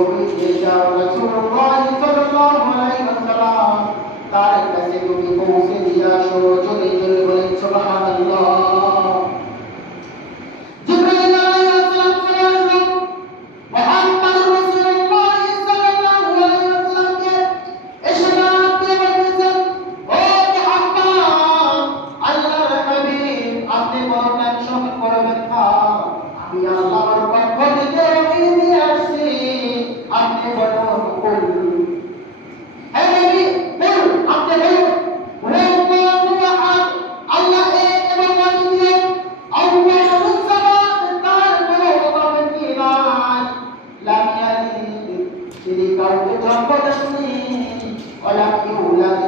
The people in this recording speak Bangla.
অভিজ্ঞ যাও রাসূলুল্লাহ সাল্লাল্লাহু আলাইহি ওয়াসাল্লাম তার কাছে তুমি পৌঁছে দিয়ে আসো। জোরে জোরে বলেন সুবহানাল্লাহ। জিবরাইল আলাইহিস সালাম চলে আসলেন মুহাম্মদুর রাসূলুল্লাহ সাল্লাল্লাহু আলাইহি ওয়াসাল্লামকে এসে ডাক দিয়ে বলতেছেন, ও মুহাম্মদ, আল্লাহর হাবিব, আপনি বড় টেনশন করবেন না, আমি আল্লাহর পক্ষ থেকে ওহী নিয়ে আসছি, আপনি বলুন কুল। হে নবী, বলুন, আপনি বলুন, হুয়াল্লাহু আহাদ, আল্লাহ এক এবং অদ্বিতীয়, আউয়ালুস সামাত, তার কোনো অভাবী নাই, লাম ইয়ালিদ, তিনি কাউকে জন্ম দেননি, ওয়া লাম ইউলাদ,